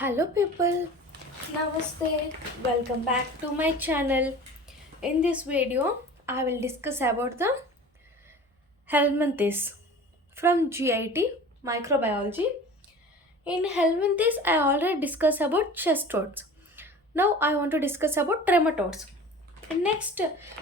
Hello people, Namaste, welcome back to my channel. In this video, I will discuss about the helminthes from GIT Microbiology. In helminthes, I already discussed about chest rods. Now I want to discuss about trematodes. In next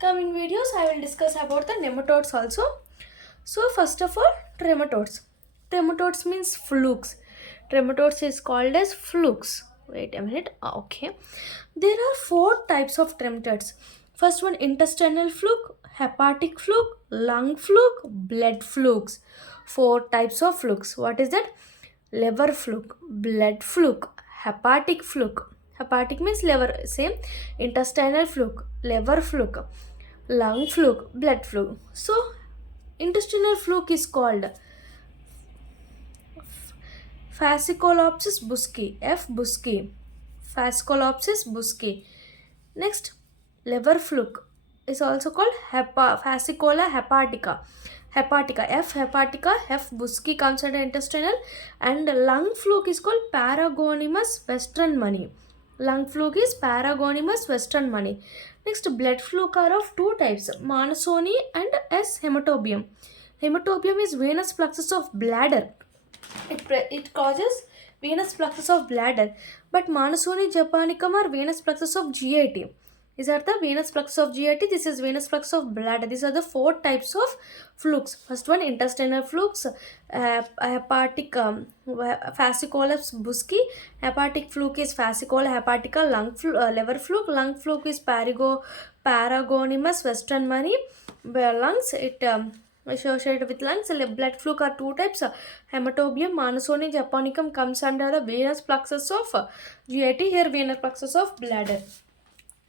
coming videos, I will discuss about the nematodes also. So first of all, trematodes. Trematodes means flukes. Trematodes is called as flukes. Wait a minute. Okay. There are four types of trematodes. First one, intestinal fluke, hepatic fluke, lung fluke, blood flukes. Four types of flukes. What is that? Liver fluke, blood fluke, hepatic fluke. Hepatic means liver, same. Intestinal fluke, liver fluke, lung fluke, blood fluke. So intestinal fluke is called Fascicolopsis busci, F. busci. Fascicolopsis busci. Next, liver fluke is also called Fascicola hepatica. Hepatica, F. hepatica, F. busci comes under intestinal, and lung fluke is called Paragonimus westermanni. Lung fluke is Paragonimus westermanni. Next, blood fluke are of two types, Manasoni and S. hematobium. Hematobium is venous fluxus of bladder. It causes venous fluxus of bladder. But Manasoni japonicum are venous fluxus of GIT. These are the venous fluxus of GIT. This is venous fluxus of bladder. These are the four types of flukes. First one, intestinal flukes, hepatic fascicolus busci. Hepatic fluke is fascicola hepatica. Liver fluke. Lung fluke is Paragonimus westermanni. Lungs, it associated with lungs. Blood fluke are two types. Hematobium, Manasoni japonicum comes under the venous fluxus of GIT. Here venous fluxus of bladder.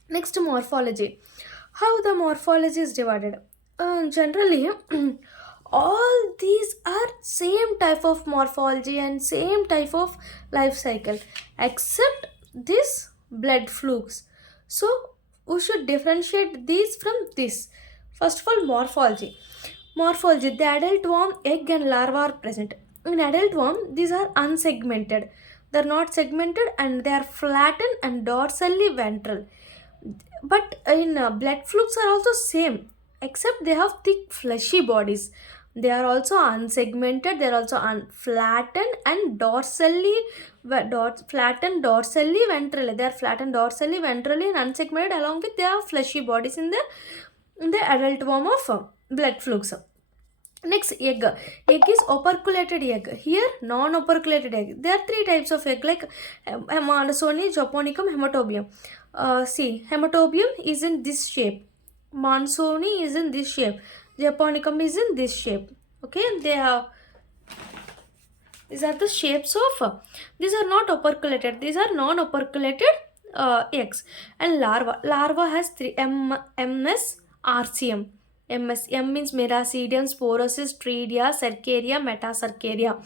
Next, morphology. How the morphology is divided? Generally, all these are same type of morphology and same type of life cycle, except this blood flukes. So we should differentiate these from this. First of all, morphology. Morphology. The adult worm, egg and larva are present. In adult worm, these are unsegmented. They are not segmented and they are flattened and dorsally ventral. But in blood flukes are also same, except they have thick fleshy bodies. They are also unsegmented. They are also flattened and flattened dorsally ventrally. They are flattened dorsally ventrally and unsegmented, along with their fleshy bodies in the adult form of blood flukes. Next, egg. Egg is operculated egg. Here, non-operculated egg. There are three types of egg, like Manasoni, japonicum, hematobium. See, hematobium is in this shape. Manasoni is in this shape. Japonicum is in this shape. Okay, they have. These are the shapes of. These are not operculated. These are non-operculated eggs. And larva. Larva has three MS, RCM. M means Meracidium, Sporosis, Tridia, Cercaria, Metacercaria.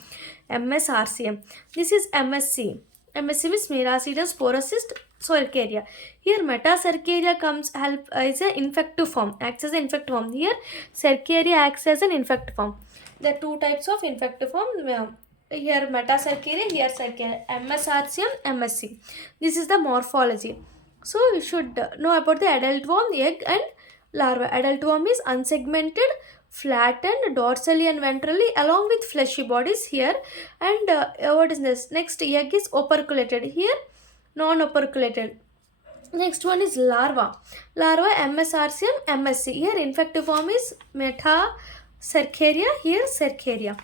MSRCM. This is MSC. MSC means Meracidium, Sporosis, Cercaria. Here Metacercaria is an infective form, acts as an infective form. Here Cercaria acts as an infective form. There are two types of infective form. Here Metacercaria, here Cercaria. MSRCM, MSC. This is the morphology. So you should know about the adult worm, egg and larva. Adult worm is unsegmented, flattened dorsally and ventrally, along with fleshy bodies here. And what is this? Next, egg is operculated. Here, non-operculated. Next one is larva. Larva, MSRCM, MSC. Here, infective form is Metacercaria. Here, Cercaria.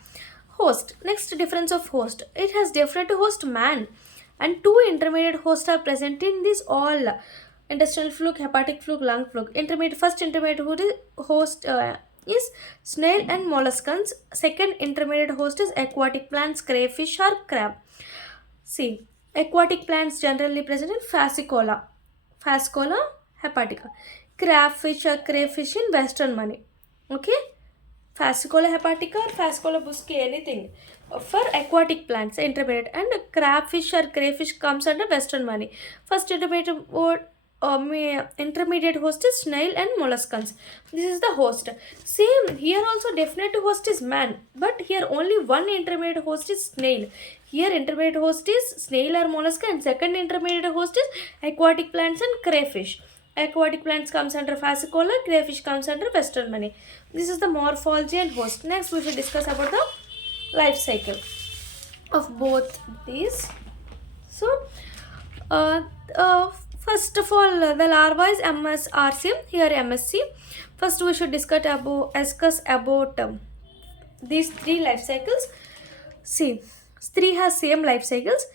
Host. Next, difference of host. It has different host, man, and two intermediate hosts are present in this all. Intestinal fluke, hepatic fluke, lung fluke. First intermediate host is snail and molluscans. Second intermediate host is aquatic plants, crayfish or crab. See, aquatic plants generally present in Fascicola hepatica. Crayfish or crayfish in westermanni. Okay, Fascicola hepatica or Fascicola busci, anything. For aquatic plants, intermediate, and crayfish or crayfish comes under westermanni. First intermediate host is snail and molluscans. This is the host. Same here also, definite host is man, but here only one intermediate host is snail. Here intermediate host is snail or mollusk, and second intermediate host is aquatic plants and crayfish. Aquatic plants comes under fascicola, crayfish comes under western money. This is the morphology and host. Next we should discuss about the life cycle of both these. So uh, first of all, the larva is MSRC, here MSC. First we should discuss about these three life cycles. See, three has same life cycles.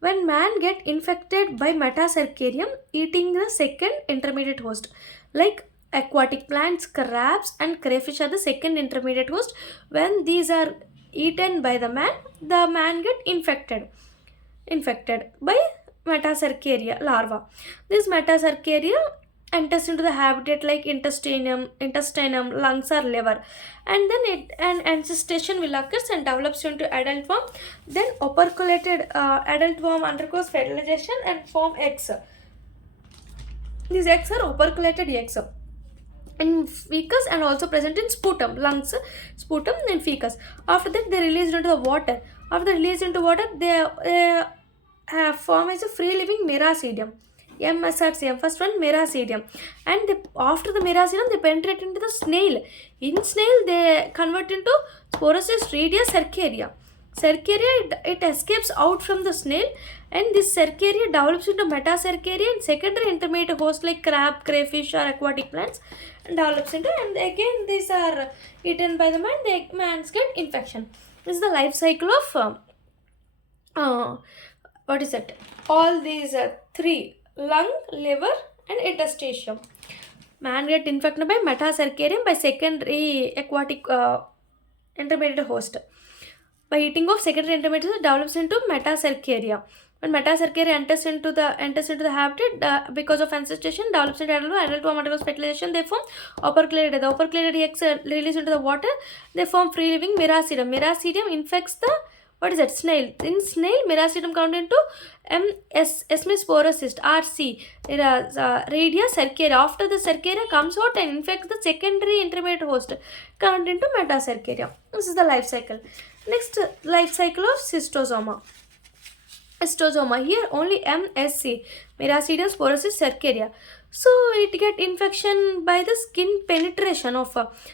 When man get infected by metacercarium, eating the second intermediate host, like aquatic plants, crabs, and crayfish are the second intermediate host. When these are eaten by the man get infected by metacercaria larva. This metacercaria enters into the habitat like intestinum, lungs or liver, and then an ancestration will occur and develops into adult worm. Then operculated adult worm undergoes fertilization and form eggs. These eggs are operculated eggs in fecus and also present in sputum, lungs, sputum, and fecus. After that, they released into the water. After they released into water, they form as a free living meracidium. MSRCM, first one meracidium, and after the meracidium they penetrate into the snail. In snail they convert into Sporosis redia cercaria. It escapes out from the snail, and this cercaria develops into metacercaria and secondary intermediate host like crab, crayfish or aquatic plants, and develops into, and again these are eaten by the man, the man's get infection. This is the life cycle of what is it? All these three: lung, liver, and interstitium. Man get infected by metacercarium by secondary aquatic intermediate host. By eating of secondary intermediate host, develops into metacercaria. When metacercaria enters into the habitat, because of ancestration, develops into adult worm undergoes fertilization. They form operculated. The operculated eggs are released into the water. They form free living meracidium. Meracidium infects the, what is that, snail. In snail, meracidium count into Esmisporocyst RC, Radia cercaria. After the cercaria comes out and infects the secondary intermediate host, count into metacercaria. This is the life cycle. Next, life cycle of cystosoma. Here only MSC, Meracidium sporosis cercaria. So it get infection by the skin penetration of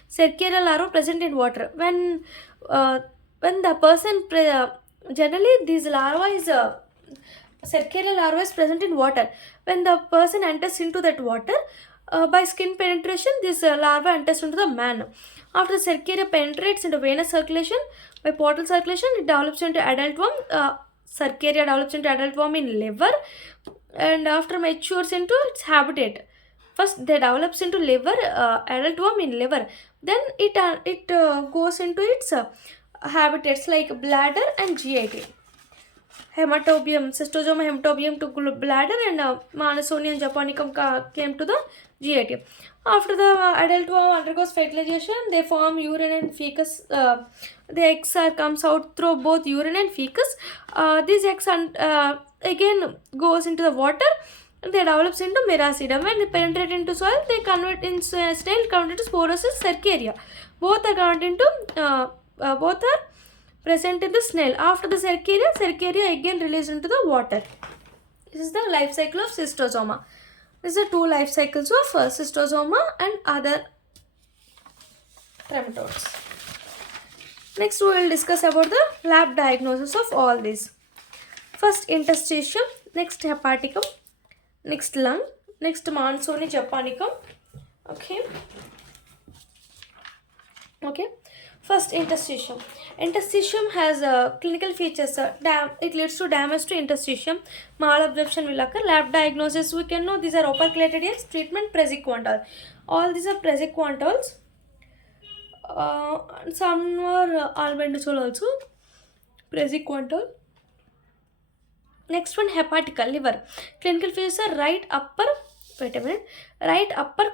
cercaria larva present in water. When the person generally these larva is cercaria larva is present in water. When the person enters into that water, by skin penetration, this larva enters into the man. After the cercaria penetrates into venous circulation, by portal circulation, it develops into adult worm. Cercaria develops into adult worm in liver, and after matures into its habitat. First, they develops into liver, adult worm in liver. Then it goes into its habitats like bladder and GIT. Hematobium, cystosoma hematobium to bladder, and Manasonium japonicum came to the GIT. After the adult worm undergoes fertilization, they form urine and fecus. The eggs comes out through both urine and fecus. These eggs again goes into the water. They develops into meracidium. When they penetrate into soil, they convert in snail convert into sporosis cercaria. Both are converted into both are present in the snail. After the cercaria again released into the water. This is the life cycle of cystosoma. These are two life cycles of cystosoma and other trematodes. Next we will discuss about the lab diagnosis of all these. First interstitium, next hepaticum, next lung, next Manasonium japonicum. Okay. First, interstitium. Interstitium has clinical features. It leads to damage to interstitium. Malabsorption will occur. Lab diagnosis, we can know these are operculated eggs. Treatment, praziquantel. All these are praziquantels. Some are albendazole also. Praziquantel. Next one, hepatical, liver. Clinical features are right upper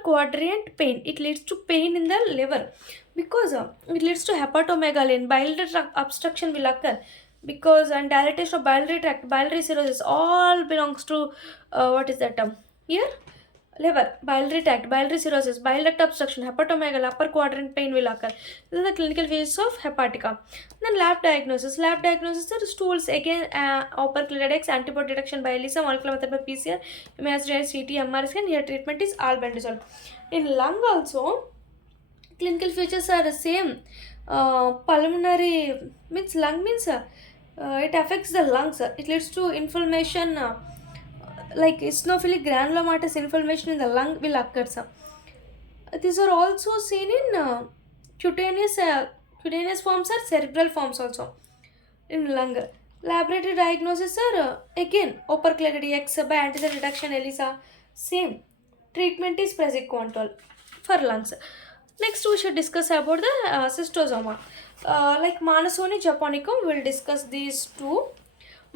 quadrant pain. It leads to pain in the liver because it leads to hepatomegaly. Biliary tract obstruction will occur because, and dilatation of biliary tract, biliary cirrhosis, all belongs to what is that term? Here liver, biliary tract, biliary cirrhosis, bile duct obstruction, hepatomegaly, upper quadrant pain will occur. This is the clinical features of hepatica. Then lab diagnosis. Lab diagnosis are stools, again operculated X, antibody detection by ELISA, molecular method by PCR, immunohistochemistry, CT, MRI scan. Here treatment is albendazole. In lung also, clinical features are the same. Pulmonary means lung means it affects the lungs. It leads to inflammation. Like eosinophilic granulomatous inflammation in the lung will occur. These are also seen in cutaneous forms or cerebral forms also in lung. Laboratory diagnosis are again operculated X by antigen detection ELISA. Same. Treatment is praziquantel for lungs. Next, we should discuss about the cystosoma. Like Manasoni japonicum, we will discuss these two.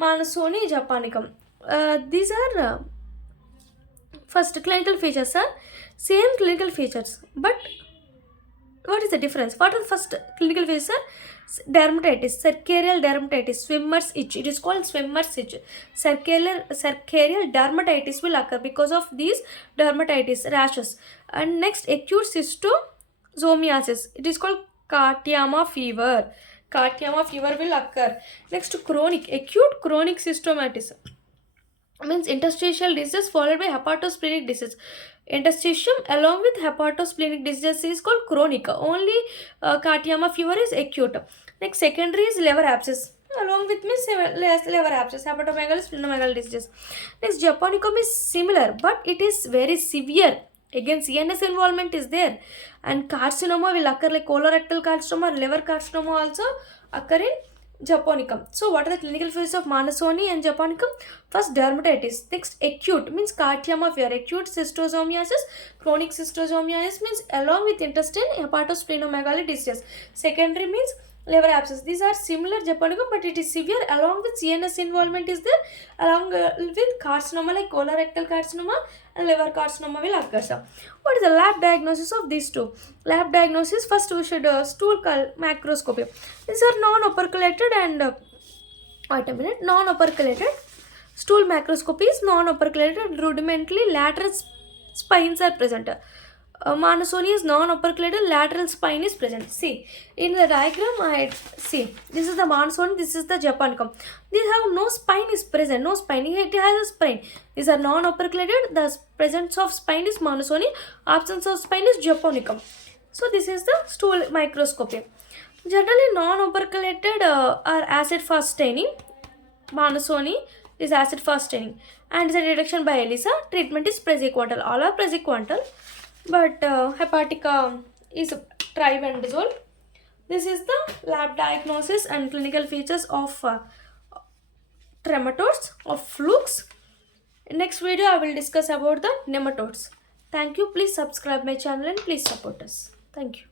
Manasoni japonicum. These are first clinical features are same clinical features, but what is the difference? What are the first clinical features? Dermatitis, cercarial dermatitis, swimmer's itch. It is called swimmer's itch. Cercarial dermatitis will occur because of these dermatitis rashes. And next, acute cystosomiasis. It is called Katayama fever. Katayama fever will occur. Next, acute chronic cystomatis means interstitial disease followed by hepatosplenic disease. Interstitium along with hepatosplenic disease is called chronic. Only Katayama fever is acute. Next, secondary is liver abscess. Along with liver abscess, hepatomegaly, splenomegaly disease. Next, japonicum is similar, but it is very severe. Again, CNS involvement is there, and carcinoma will occur like colorectal carcinoma, liver carcinoma also occur in japonicum. So, what are the clinical features of Manasoni and japonicum? First, dermatitis. Next, acute means Katayama fever. Acute cystosomiasis. Chronic cystosomiasis means along with intestine hepatosplenomegaly disease. Secondary means liver abscess. These are similar japonicum, but it is severe. Along with CNS involvement is there. Along with carcinoma like colorectal carcinoma and liver carcinoma will occur. So, what is the lab diagnosis of these two? Lab diagnosis, first we should stool macroscopy. These are non-operculated and non-operculated. Stool macroscopy is non-operculated, rudimentary lateral spines are present. Manasoni is non-operculated, lateral spine is present. See, in the diagram I see, this is the Manasoni, this is the japonicum. These have no spine is present, no spine, it has a spine. These are non-operculated, the presence of spine is Manasoni, absence of spine is japonicum. So this is the stool microscopy. Generally non-operculated are acid-fast staining. Manasoni is acid-fast staining. And the detection by ELISA. Treatment is praziquantel. All are praziquantel. But hepatica is tribendazole. This is the lab diagnosis and clinical features of trematodes, of flukes. In next video, I will discuss about the nematodes. Thank you. Please subscribe my channel and please support us. Thank you.